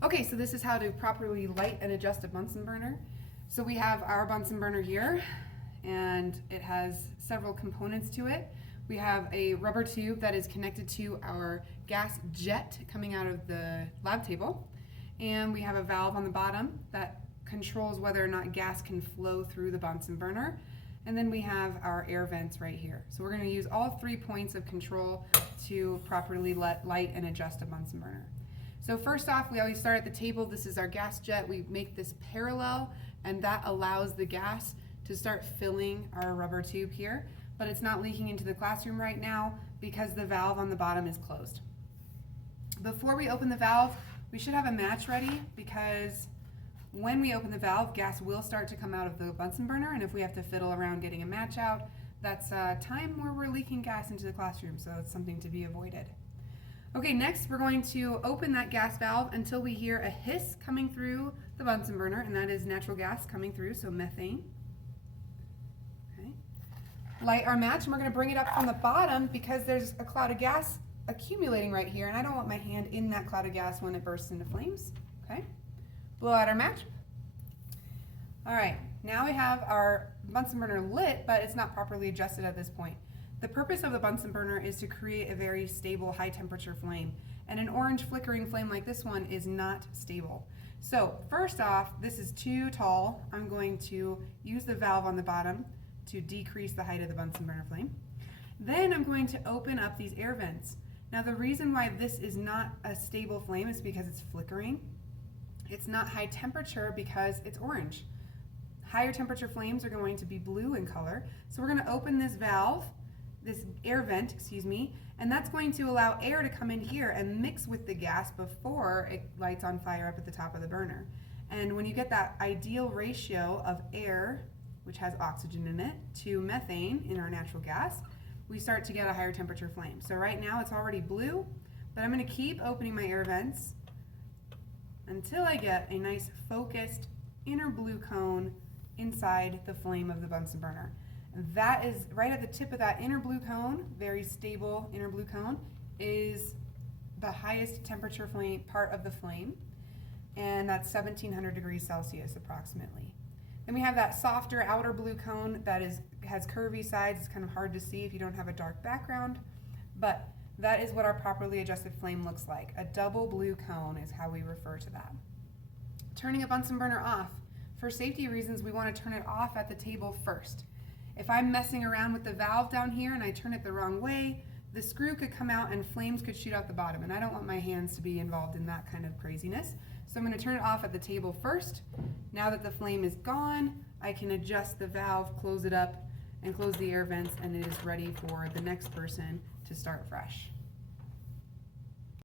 Okay, so this is how to properly light and adjust a Bunsen burner. So we have our Bunsen burner here, and it has several components to it. We have a rubber tube that is connected to our gas jet coming out of the lab table, and we have a valve on the bottom that controls whether or not gas can flow through the Bunsen burner. And then we have our air vents right here. So we're going to use all 3 points of control to properly light and adjust a Bunsen burner. So first off, we always start at the table. This is our gas jet. We make this parallel, and that allows the gas to start filling our rubber tube here, but it's not leaking into the classroom right now because the valve on the bottom is closed. Before we open the valve, we should have a match ready, because when we open the valve, gas will start to come out of the Bunsen burner, and if we have to fiddle around getting a match out, that's time where we're leaking gas into the classroom, so it's something to be avoided. Okay, next we're going to open that gas valve until we hear a hiss coming through the Bunsen burner, and that is natural gas coming through, so methane. Okay. Light our match, and we're going to bring it up from the bottom because there's a cloud of gas accumulating right here, and I don't want my hand in that cloud of gas when it bursts into flames. Okay. Blow out our match. All right, now we have our Bunsen burner lit, but it's not properly adjusted at this point. The purpose of the Bunsen burner is to create a very stable high temperature flame, and an orange flickering flame like this one is not stable. So first off, this is too tall. I'm going to use the valve on the bottom to decrease the height of the Bunsen burner flame. Then I'm going to open up these air vents. Now the reason why this is not a stable flame is because it's flickering. It's not high temperature because it's orange. Higher temperature flames are going to be blue in color. So we're going to open this valve, this air vent, excuse me, and that's going to allow air to come in here and mix with the gas before it lights on fire up at the top of the burner. And when you get that ideal ratio of air, which has oxygen in it, to methane in our natural gas, we start to get a higher temperature flame. So right now it's already blue, but I'm going to keep opening my air vents until I get a nice focused inner blue cone inside the flame of the Bunsen burner. That is right at the tip of that inner blue cone, very stable inner blue cone, is the highest temperature flame part of the flame, and that's 1700 degrees Celsius approximately. Then we have that softer outer blue cone that has curvy sides. It's kind of hard to see if you don't have a dark background, but that is what our properly adjusted flame looks like. A double blue cone is how we refer to that. Turning a Bunsen burner off. For safety reasons, we want to turn it off at the table first. If I'm messing around with the valve down here and I turn it the wrong way, the screw could come out and flames could shoot out the bottom, and I don't want my hands to be involved in that kind of craziness. So I'm going to turn it off at the table first. Now that the flame is gone, I can adjust the valve, close it up, and close the air vents, and it is ready for the next person to start fresh.